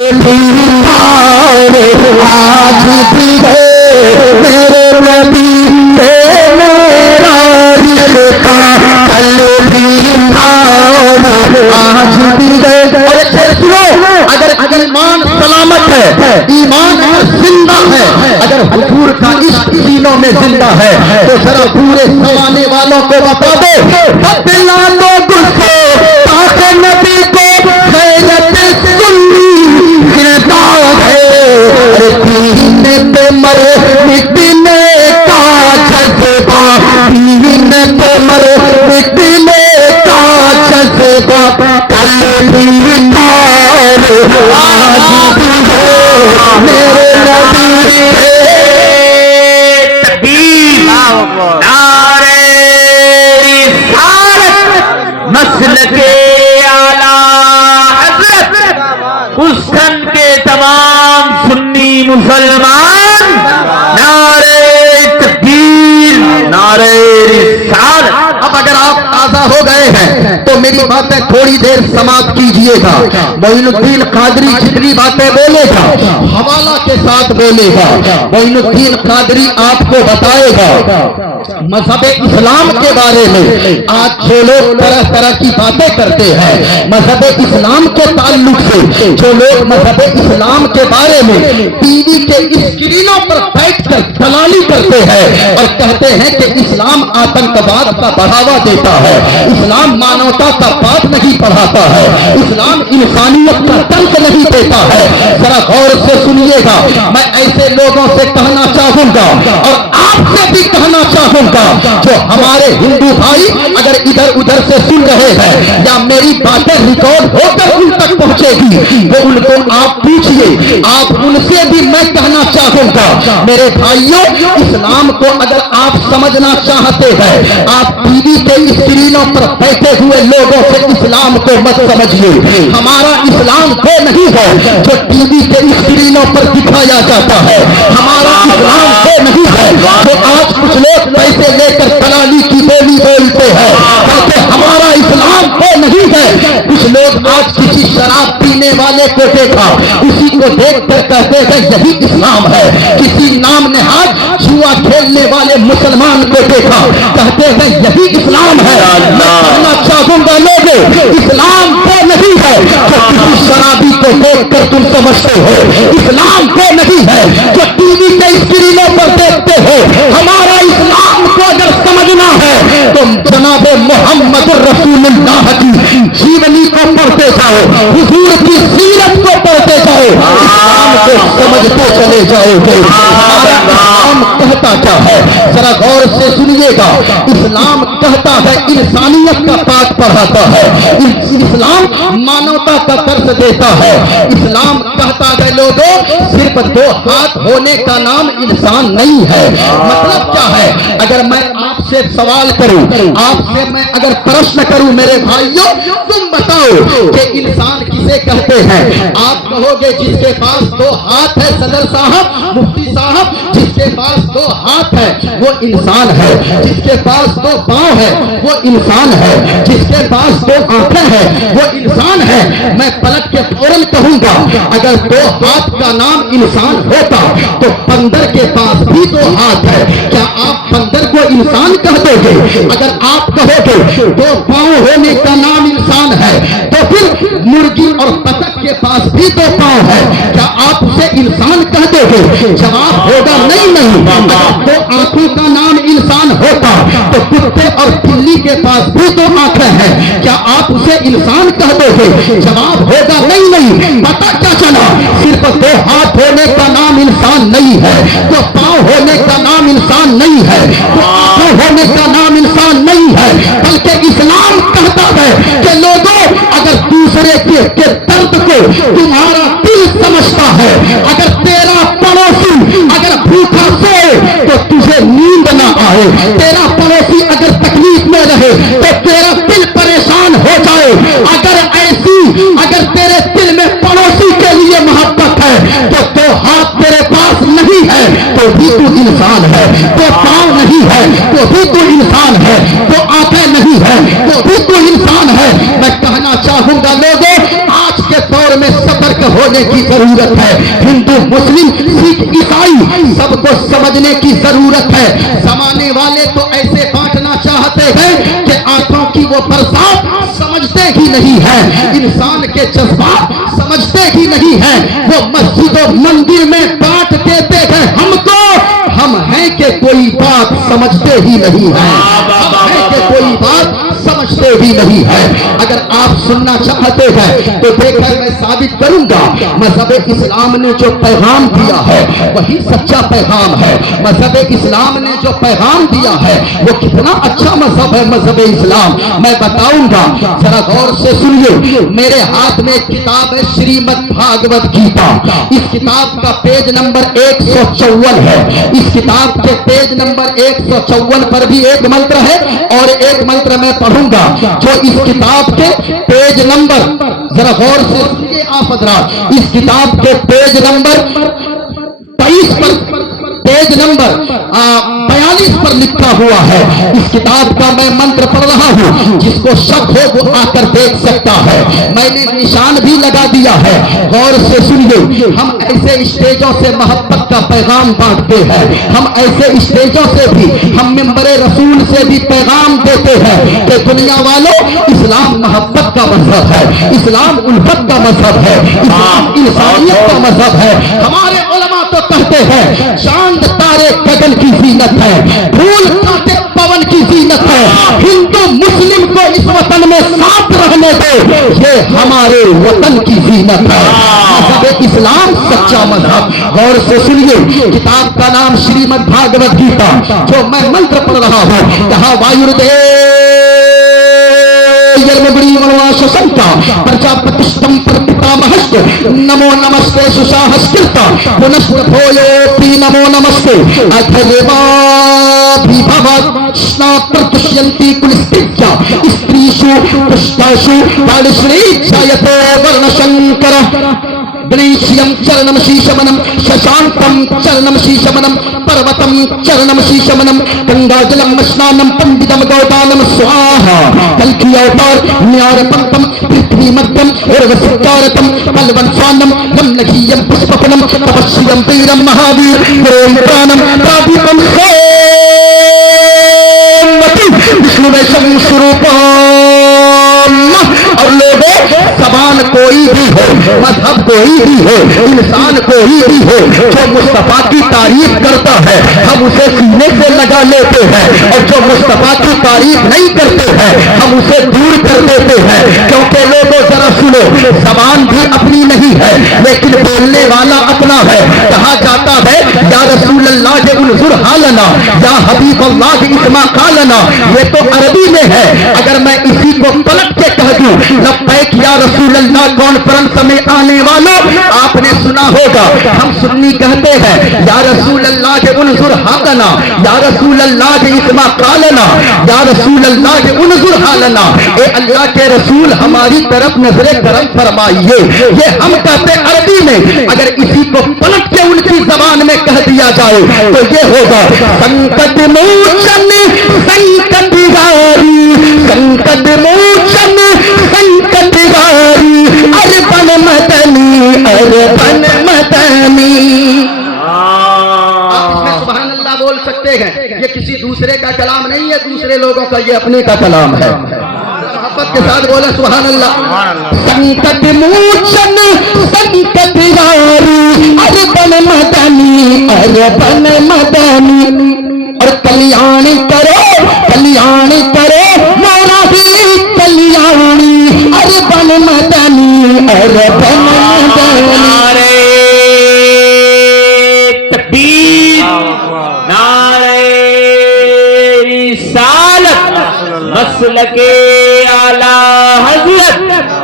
آج بھی ہے میرے نبی میرا رشتہ، کل بھی آج بھی ہے۔ اگر ایمان سلامت ہے، ایمان زندہ ہے، اگر حضور کا عشق سینوں میں زندہ ہے تو ذرا پورے زمانے والوں کو بتا دو، بدلا دو غصے تاکہ نبی کو غیرت سنی زندہ ہے۔ پینے پہ مرے مٹنے کا جذبہ، پینے پہ مرے مٹنے کا جذبہ، کل بھی نار آج بھی ہے میرے نبی تکبیر، نعرہ رسالت، مسلک اعلیٰ حضرت حسن کے تمام سنی مسلمان، نعرہ تکبیر، نعرہ رسالت۔ اب اگر آپ تازہ ہو گئے ہیں تو میری باتیں تھوڑی دیر سماعت کیجئے گا۔ معین الدین قادری جتنی باتیں بولے گا حوالہ کے ساتھ بولے گا۔ معین الدین قادری آپ کو بتائے گا مذہب اسلام کے بارے میں۔ آج جو لوگ طرح طرح کی باتیں کرتے ہیں مذہب اسلام کے تعلق سے، جو لوگ مذہب اسلام کے بارے میں ٹی وی کے اسکرینوں پر بیٹھ کر دلالی کرتے ہیں اور کہتے ہیں کہ اسلام آتنکواد کا بڑھاوا دیتا ہے، اسلام مانوتا کا بات نہیں پڑھاتا ہے، اسلام انسانیت کا درس نہیں دیتا ہے، ذرا غور سے سنیے گا۔ میں ایسے لوگوں سے کہنا چاہوں گا اور آپ سے بھی کہنا چاہوں گا جو ہمارے ہندو بھائی اگر ادھر ادھر سے سن رہے ہیں یا میری باتیں ریکارڈ ہو کر ان تک پہنچے گی وہ ان کو آپ پوچھئے، آپ ان سے بھی میں کہنا چاہوں گا میرے بھائیوں، اسلام کو اگر آپ سمجھنا چاہتے ہیں آپ ٹی وی کے اسکرینوں پر بیٹھے ہوئے لوگوں سے اسلام کو مت سمجھیے۔ ہمارا اسلام وہ نہیں ہے جو ٹی وی کے اسکرینوں پر دکھایا جاتا ہے، ہمارا اسلام وہ نہیں ہے جو آج کچھ لوگ پیسے لے کر دلالی کی بولی بولتے ہیں، کہتے ہمارا اسلام وہ نہیں ہے۔ کچھ لوگ آج کسی شراب پینے والے کو دیکھا اسی کو دیکھ کر کہتے ہیں یہی اسلام ہے، کسی نام نہاد جوا کھیلنے والے مسلمان کو دیکھا کہتے ہیں یہی اسلام ہے۔ میں کہنا چاہوں گا لوگوں، اسلام وہ نہیں ہے جو کسی شرابی کو دیکھ کر تم سمجھتے ہو، اسلام وہ نہیں ہے جو ٹی وی کے اسکرینوں پر دیکھتے ہو۔ ہمارا اسلام کو اگر سمجھنا ہے تو جناب محمد رسول اللہ کی جیونی کو پڑھتے جاؤ، حضور کی سیرت کو پڑھتے جاؤ، اسلام کو سمجھتے چلے جاؤ گے۔ اسلام کہتا کیا ہے ذرا غور سے سنیے گا۔ اسلام کہتا ہے انسانیت کا پاٹ پڑھاتا ہے، اسلام مانوتا کا درس دیتا ہے، اسلام کہتا ہے لوگوں صرف دو ہاتھ ہونے کا نام انسان نہیں ہے۔ مطلب کیا ہے؟ اگر میں آپ سے سوال کروں، آپ سے میں اگر پرشن کروں میرے بھائیوں تم بتاؤ کہ انسان کسے کہتے ہیں؟ آپ کہو گے جس کے پاس دو ہاتھ ہے صدر صاحب، مفتی صاحب، جس کے پاس دو ہاتھ ہے وہ انسان ہے، جس کے پاس دو پاؤں ہے وہ انسان ہے، جس کے پاس دو آنکھیں ہیں وہ انسان ہے۔ میں پلٹ کے فوراً کہوں گا اگر دو ہاتھ کا نام انسان ہوتا تو بندر کے پاس بھی دو ہاتھ ہے، کیا آپ بندر کو انسان کہہ دو گے؟ اگر آپ کہو گے دو پاؤں ہونے کا نام انسان ہے تو پھر مرغی اور بطخ کے پاس بھی دو پاؤں ہے، کیا آپ اسے انسان کہہ دو گے؟ جواب ہوگا نہیں۔ اگر دو آنکھوں کا نام انسان ہوتا تو کتے اور بلی کے پاس بھی دو آنکھیں ہیں، کیا آپ اسے انسان کہہ دو گے؟ جواب ہوگا نہیں۔ پتہ کیا چلا؟ صرف دو ہاتھ ہونے کا نام انسان نہیں ہے، دو پاؤں ہونے کا نام انسان نہیں ہے، دو آنکھیں ہونے کا نام انسان نہیں ہے، بلکہ اسلام کہتا ہے کہ لوگوں اگر دوسرے کے درد کو تمہارا دل سمجھتا ہے، اگر تیرا پڑوسی اگر بھوکا سوئے تو تجھے نیند نہ آئے، تیرا پڑوسی اگر تکلیف میں رہے تو تیرا دل پریشان ہو جائے، اگر تیرے دل میں پڑوسی کے لیے محبت ہے تو دو ہاتھ تیرے پاس نہیں ہے تو بھی تو انسان ہے، تو پاؤں نہیں ہے تو بھی تو انسان ہے، تو آنکھیں نہیں ہے تو بھی تو انسان ہے۔ میں کہنا چاہوں گا لوگوں آج کے دور میں صبر کا ہونے کی ضرورت ہے. ہندو مسلم سکھ عیسائی سب کو سمجھنے کی ضرورت ہے. زمانے والے تو ایسے بانٹنا چاہتے ہیں کہ آنکھوں کی وہ برسات سمجھتے ہی نہیں ہے, انسان کے جذبات سمجھتے ہی نہیں ہے. وہ مسجد و مندر میں بانٹ دیتے ہیں ہم کو, ہم ہیں کہ کوئی بات سمجھتے ہی نہیں ہے, ہم ہیں کہ کوئی بات سمجھتے ہی نہیں ہے. اگر آپ سننا چاہتے ہیں تو دیکھ کر میں ثابت کروں گا مذہب اسلام نے جو پیغام دیا ہے وہی سچا پیغام ہے. مذہب اسلام نے جو پیغام دیا ہے وہ کتنا اچھا مذہب ہے مذہب اسلام. میں بتاؤں گا, ذرا غور سے سنیے. میرے ہاتھ میں ایک کتاب ہے شریمد بھاگوت گیتا. اس کتاب کا پیج نمبر 154 ہے. اس کتاب کے پیج نمبر 154 پر بھی ایک منتر ہے اور ایک منتر میں پڑھوں گا جو اس کتاب کے پیج نمبر, ذرا غور سے سنیے آپ حضرات, اس کتاب کے پیج نمبر 23 پر, پیج نمبر 42 پر لکھا ہوا ہے. اس کتاب کا میں منتر پڑھ رہا ہوں, جس کو شک ہو وہ آ کر دیکھ سکتا ہے. میں نے نشان بھی لگا دیا ہے. غور سے سنیے. ہم ایسے اسٹیجوں سے محبت کا پیغام بانٹتے ہیں, ہم ایسے اسٹیجوں سے بھی, ہم ممبر رسول سے بھی پیغام دیتے ہیں کہ دنیا والوں اسلام محبت کا مذہب ہے, اسلام الفت کا مذہب ہے, اسلام انسانیت کا مذہب ہے. ہمارے علماء تو کہتے ہیں چاند تارے گگن کی زینت ہے, پھول کاٹے پون کی زینت ہے. ہندو مسلم کو اس وطن میں ساتھ رہنے دے, یہ ہمارے وطن کی زینت ہے. مذہب اسلام سچا مذہب. غور سے سنیے. کتاب کا نام شریمد بھاگوت گیتا, جو میں منتر پڑھ رہا ہوں. کہا وایردے پرجاپتشتم پرپتامہشت نمو نمستے سشاہشکرتا پنشت بھویوپی نمو نمستے ادھریوا بھیبھاوشنا پرتشینتی کلستیجا استریشو پشتاشو پالشری جایتے ورنشنکر گنیشیم چرنم شیشمنم ششانکم چرنم شیشمنم پروتم چرنم شیشمنم گنگاجلم مشنانم پنڈتم گودانم سواہا کلکی اوتار نیار پنتم پرتھوی مدھم ارغسکارتم پلونسانم لمنکیم پشپکنم تپشیم ویرم مہاویر گروم پرانم پرادیپم سومتی وشنو ویشم سروپام. اور لوگوں, زبان کوئی بھی ہو, مذہب کوئی بھی ہو, انسان کوئی بھی ہو, جو مصطفیٰ کی تعریف کرتا ہے ہم اسے سینے سے لگا لیتے ہیں, اور جو مصطفیٰ کی تعریف نہیں کرتے ہیں ہم اسے دور کر دیتے ہیں. کیونکہ لوگوں ذرا سنو, زبان بھی اپنی نہیں ہے لیکن بولنے والا اپنا ہے. کہا جاتا ہے یا رسول اللہ انظر حالنا, یا حبیب اللہ اسما قالنا. یہ تو عربی میں ہے, اگر میں اسی کو پلٹ کے کہہ دوں لبیک یا رسول اللہ کانفرنس میں آنے والوں, آپ نے سنا ہوگا ہم سنی کہتے ہیں یا رسول اللہ انظر حالنا, یا رسول اللہ اسما قالنا, یا رسول اللہ انظر حالنا. اے اللہ کے رسول ہماری طرف نظر کرم فرمائیے. یہ ہم کہتے عربی میں, اگر اسی کو پلٹ کے ان کی زبان میں کہہ دیا جائے تو یہ ہوگا سنکٹ موچن سنکٹ ہاری, سنکٹ موچن سنکٹ ہاری, ارپن مدنی ارپن مدنی. آپ اس میں سبحان اللہ بول سکتے ہیں, یہ کسی دوسرے کا کلام نہیں ہے, دوسرے لوگوں کا, یہ اپنے کا کلام ہے. محبت کے ساتھ بولے سبحان اللہ. سنکٹ موچن سنکٹ ہاری, ارپن مدنی ارپن مدنی. اور کلیان کرو کلیان کرو مولا ہی کلیانی, ارپن مدنی ارپن مدنی. نعرہ تکبیر, نعرہ رسالت, مسلک اعلی حضرت